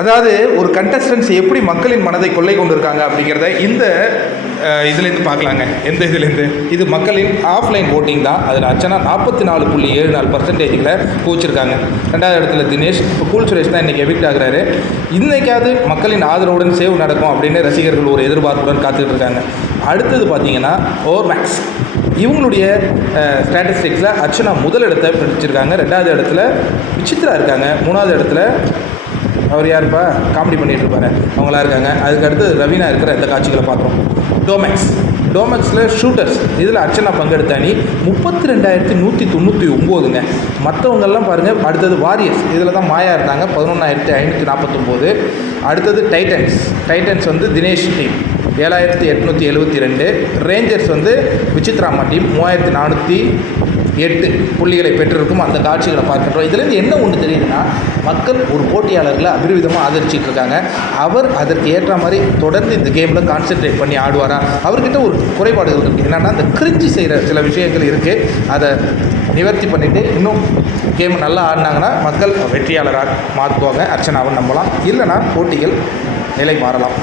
அதாவது ஒரு கண்டஸ்டன்ஸ் எப்படி மக்களின் மனதை கொள்ளை கொண்டிருக்காங்க அப்படிங்கிறத இந்த இதுலேருந்து பார்க்கலாங்க. எந்த இதுலேருந்து? இது மக்களின் ஆஃப்லைன் ஓட்டிங் தான். அதில் அர்ச்சனா 44.74% கூச்சிருக்காங்க. 2வது இடத்துல தினேஷ். இப்போ கூல் சுரேஷ் தான் இன்றைக்கி எவிக்ட் ஆகுறாரு. இன்றைக்காவது மக்களின் ஆதரவுடன் சேவ் நடக்கும் அப்படின்னு ரசிகர்கள் ஒரு எதிர்பார்ப்புடன் காத்துக்கிட்டு இருக்காங்க. அடுத்தது பார்த்தீங்கன்னா ஓவர்மேக்ஸ். இவங்களுடைய ஸ்டாட்டிஸ்டிக்ஸில் அர்ச்சனா முதல் இடத்தை பிடிச்சிருக்காங்க. 2வது இடத்துல விசித்ரா இருக்காங்க. 3வது இடத்துல அவர் யாருப்பா காமெடி பண்ணிகிட்டு இருப்பாரு அவங்களா இருக்காங்க. அதுக்கு அடுத்து ரவீனா இருக்கிற இந்த காட்சிகளை பார்க்குறோம். டோமேக்ஸில் ஷூட்டர்ஸ் இதில் அர்ச்சனா பங்கெடுத்த அணி 32,199ங்க. மற்றவங்கெல்லாம் பாருங்கள். அடுத்தது வாரியர்ஸ் இதில் தான் மாயா இருந்தாங்க 11,549. அடுத்தது டைட்டன்ஸ் வந்து தினேஷ் டீம் 7,872. ரேஞ்சர்ஸ் வந்து விசித்ராமா டீம் 3,408 புள்ளிகளை பெற்றிருக்கும். அந்த காட்சிகளை பார்க்கின்றோம். இதுலேருந்து என்ன ஒன்று தெரியுதுன்னா, மக்கள் ஒரு போட்டியாளர்களை அபரிவிதமாக ஆதரிச்சிட்டு இருக்காங்க. அவர் அதற்கு ஏற்ற மாதிரி தொடர்ந்து இந்த கேமில் கான்சென்ட்ரேட் பண்ணி ஆடுவாரா? அவர்கிட்ட ஒரு குறைபாடுகள் இருக்குது. என்னென்னா, அந்த கிரிஞ்சி செய்கிற சில விஷயங்கள் இருக்குது. அதை நிவர்த்தி பண்ணிவிட்டு இன்னும் கேம் நல்லா ஆடினாங்கன்னா மக்கள் வெற்றியாளராக மாற்றுவாங்க. அர்ச்சனாவை நம்பலாம். இல்லைனா போட்டிகள் நிலை மாறலாம்.